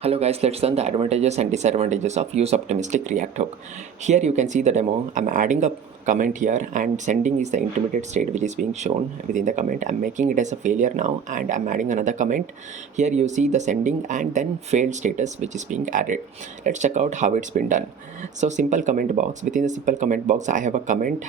Hello guys, let's learn the advantages and disadvantages of use optimistic React hook. Here you can see the demo. I'm adding a comment here and sending is the intermediate state which is being shown within the comment. I'm making it as a failure now and I'm adding another comment. Here you see the sending and then failed status which is being added. Let's check out how it's been done. So simple comment box. Within the simple comment box I have a comment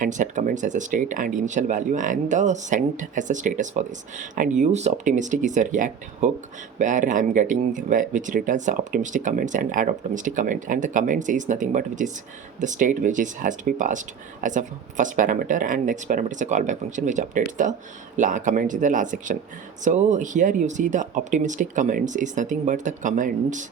and set comments as a state and initial value and the sent as a status for this. And use optimistic is a React hook where I'm getting which returns the optimistic comments and add optimistic comments, and the comments is nothing but which is the state which is has to be passed as a first parameter, and next parameter is a callback function which updates the comments in the last section. So here you see the optimistic comments is nothing but the comments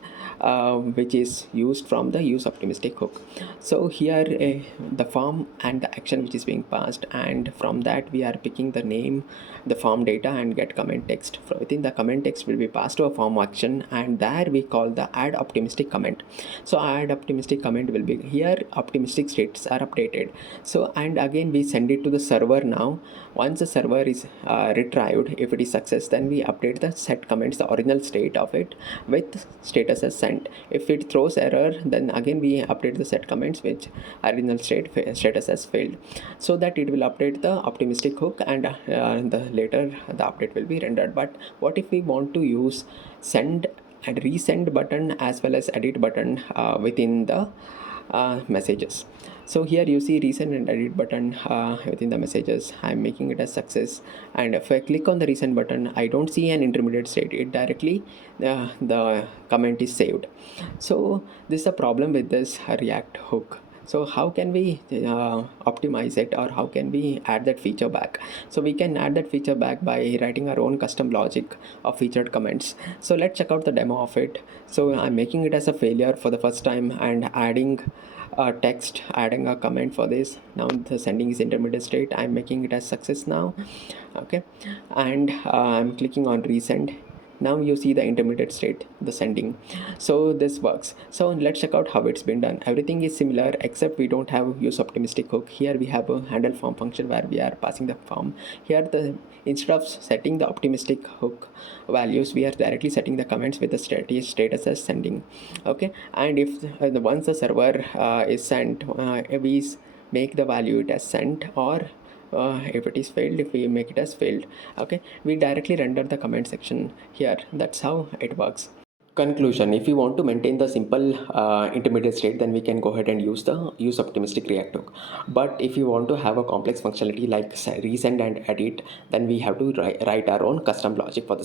which is used from the use optimistic hook. So here the form and the action which is being passed, and from that we are picking the name, the form data, and get comment text. Within the comment text will be passed to a form action, and there we call the add optimistic comment. So add optimistic comment will be here optimistic states are updated. So and again we send it to the server. Now once the server is retrieved, if it is success, then we update the set comments, the original state of it, with status as sent. If it throws error, then again we update the set comments which original status as failed, so that it will update the optimistic hook, and the later the update will be rendered. But what if we want to use send and resend button as well as edit button within the messages? So here you see resend and edit button within the messages. I'm making it as success, and if I click on the resend button, I don't see an intermediate state. It directly the comment is saved. So this is a problem with this React hook. So how can we optimize it, or how can we add that feature back? So we can add that feature back by writing our own custom logic of featured comments. So let's check out the demo of it. So I'm making it as a failure for the first time and adding a text, adding a comment for this. Now the sending is intermediate state. I'm making it as success now. Okay, and I'm clicking on resend. Now you see the intermediate state, the sending. So this works. So let's check out how it's been done. Everything is similar except we don't have use optimistic hook. Here we have a handle form function where we are passing the form. Here the instead of setting the optimistic hook values, we are directly setting the comments with the status as sending. Okay, and if once the server is sent, we make the value it as sent, or if it is failed, if we make it as failed. Okay, we directly render the comment section here. That's how it works. Conclusion: if we want to maintain the simple intermediate state, then we can go ahead and use the use optimistic React hook. But if you want to have a complex functionality like resend and edit, then we have to write our own custom logic for the